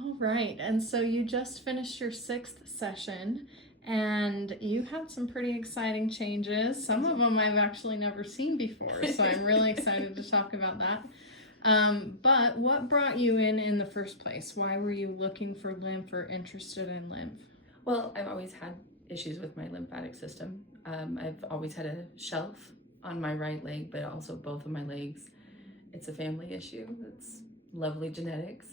All right. And so you just finished your 6th session and you had some pretty exciting changes. Some of them I've actually never seen before. So I'm really excited to talk about that. But what brought you in the first place? Why were you looking for lymph or interested in lymph? Well, I've always had issues with my lymphatic system. I've always had a shelf on my right leg, but also both of my legs. It's a family issue. It's lovely genetics.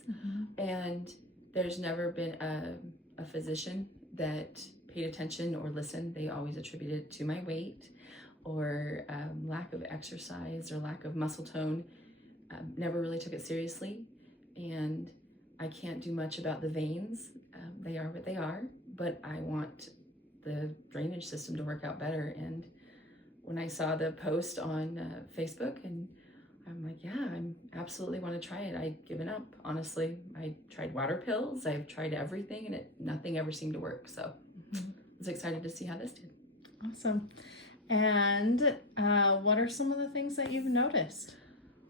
And there's never been a physician that paid attention or listened. They always attributed it to my weight or lack of exercise or lack of muscle tone. Never really took it seriously. And I can't do much about the veins. They are what they are, but I want the drainage system to work out better. And when I saw the post on Facebook, and I'm like, yeah, I absolutely want to try it. I'd given up, honestly. I tried water pills. I've tried everything, and nothing ever seemed to work. So I was excited to see how this did. Awesome. And what are some of the things that you've noticed?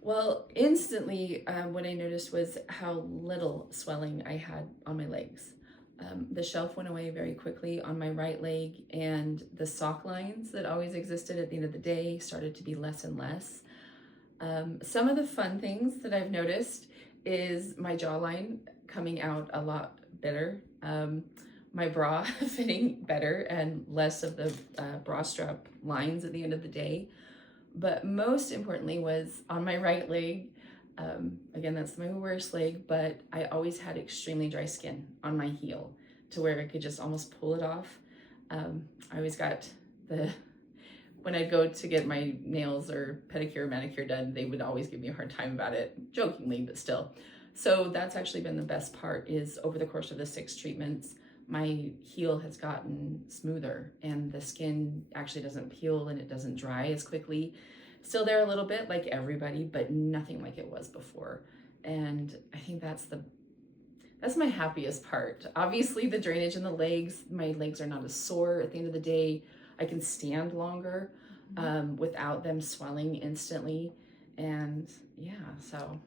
Well, instantly, what I noticed was how little swelling I had on my legs. The shelf went away very quickly on my right leg, and the sock lines that always existed at the end of the day started to be less and less. Some of the fun things that I've noticed is my jawline coming out a lot better, my bra fitting better, and less of the bra strap lines at the end of the day. But most importantly was on my right leg. Again, that's my worst leg, but I always had extremely dry skin on my heel to where I could just almost pull it off. I always got when I'd go to get my nails or pedicure or manicure done, they would always give me a hard time about it, jokingly, but still. So that's actually been the best part, is over the course of the 6 treatments, my heel has gotten smoother and the skin actually doesn't peel and it doesn't dry as quickly. Still there a little bit like everybody, but nothing like it was before. And I think that's my happiest part. Obviously the drainage in the legs, my legs are not as sore at the end of the day. I can stand longer without them swelling instantly. And yeah, so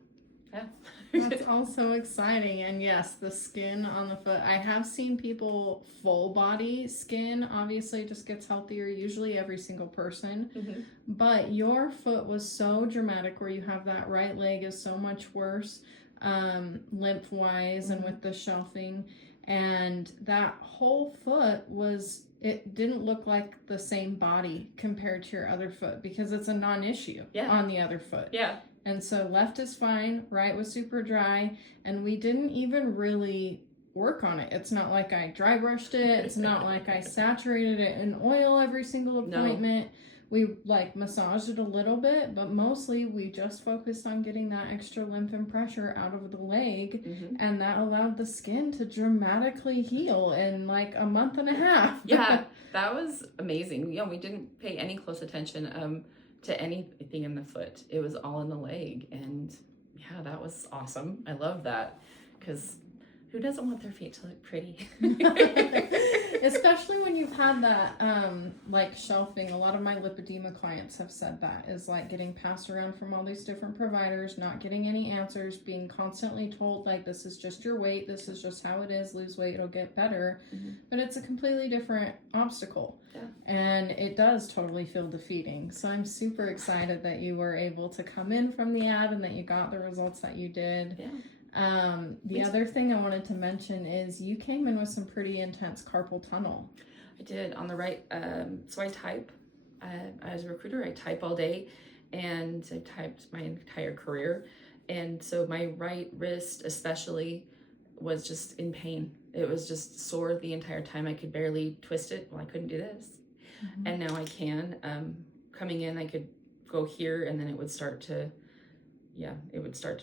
yeah. That's also exciting. And yes, the skin on the foot. I have seen people full body skin obviously just gets healthier, usually every single person. But your foot was so dramatic where you have that right leg is so much worse lymph wise and with the shelving. And that whole foot it didn't look like the same body compared to your other foot because it's a non-issue on the other foot. Yeah. And so left is fine, right was super dry, and we didn't even really work on it. It's not like I dry brushed it. It's not like I saturated it in oil every single appointment. No. We massaged it a little bit, but mostly we just focused on getting that extra lymph and pressure out of the leg, and that allowed the skin to dramatically heal in like a month and a half. Yeah, that was amazing. We didn't pay any close attention to anything in the foot. It was all in the leg, and yeah, that was awesome. I love that, because who doesn't want their feet to look pretty? Especially when you've had that shelving. A lot of my lipedema clients have said that is like getting passed around from all these different providers, not getting any answers, being constantly told like, this is just your weight, this is just how it is, lose weight, it'll get better. But it's a completely different obstacle. And it does totally feel defeating. So I'm super excited that you were able to come in from the ad and that you got the results that you did. The other thing I wanted to mention is you came in with some pretty intense carpal tunnel. I did on the right. So I type. As a recruiter, I type all day, and I typed my entire career. And so my right wrist especially was just in pain. It was just sore the entire time. I could barely twist it. Well, I couldn't do this. And now I can. Coming in, I could go here, and then it would start to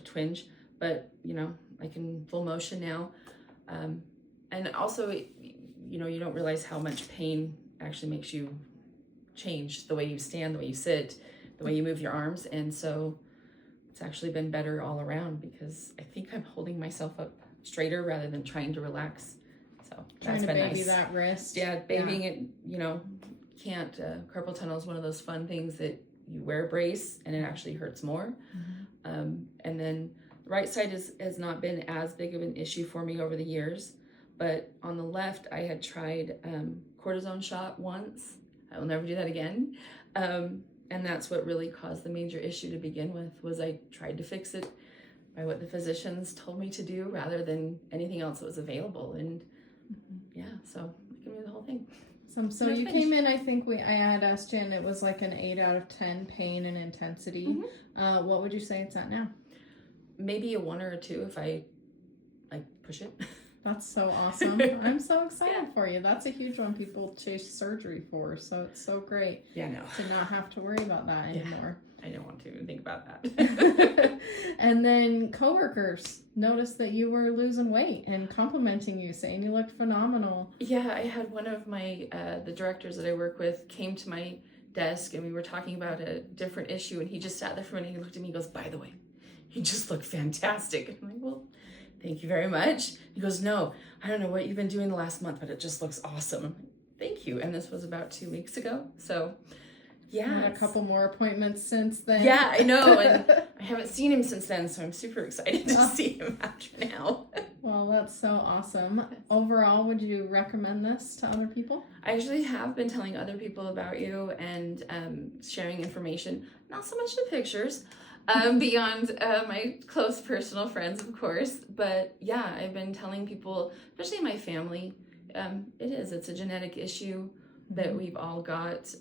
twinge. But, I can full motion now. And also, you don't realize how much pain actually makes you change the way you stand, the way you sit, the way you move your arms. And so it's actually been better all around because I think I'm holding myself up straighter rather than trying to relax. So trying to baby that wrist. Yeah, babying it, can't. Carpal tunnel is one of those fun things that you wear a brace and it actually hurts more. And then The right side has not been as big of an issue for me over the years, but on the left, I had tried cortisone shot once. I will never do that again. And that's what really caused the major issue to begin with, was I tried to fix it by what the physicians told me to do rather than anything else that was available. And yeah, so give me the whole thing. So you came in, I think I had asked you, and it was like an 8 out of 10 pain and intensity. What would you say it's at now? Maybe a 1 or a 2 if I push it. That's so awesome. I'm so excited for you. That's a huge one people chase surgery for. So it's so great to not have to worry about that anymore. I don't want to think about that. And then coworkers noticed that you were losing weight and complimenting you, saying you looked phenomenal. Yeah, I had one of my, the directors that I work with came to my desk and we were talking about a different issue, and he just sat there for a minute and he looked at me and goes, "By the way, you just look fantastic." And I'm like, "Well, thank you very much." He goes, "No, I don't know what you've been doing the last month, but it just looks awesome." I'm like, "Thank you." And this was about 2 weeks ago. So yeah. Had a couple more appointments since then. Yeah, I know. And I haven't seen him since then, so I'm super excited to see him after now. Well, that's so awesome. Overall, would you recommend this to other people? I actually have been telling other people about you and sharing information, not so much the pictures, beyond my close personal friends, of course. But yeah, I've been telling people, especially my family, it's a genetic issue that we've all got,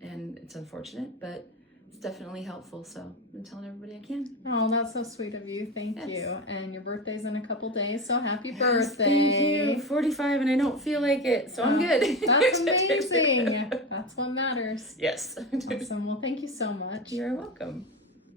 and it's unfortunate, but it's definitely helpful. So I've been telling everybody I can. Oh, that's so sweet of you. Thank you. And your birthday's in a couple days, so happy Yes, birthday. Thank you. 45 and I don't feel like it, so I'm good. That's amazing. That's what matters. Yes. Awesome. Well, thank you so much. You're welcome.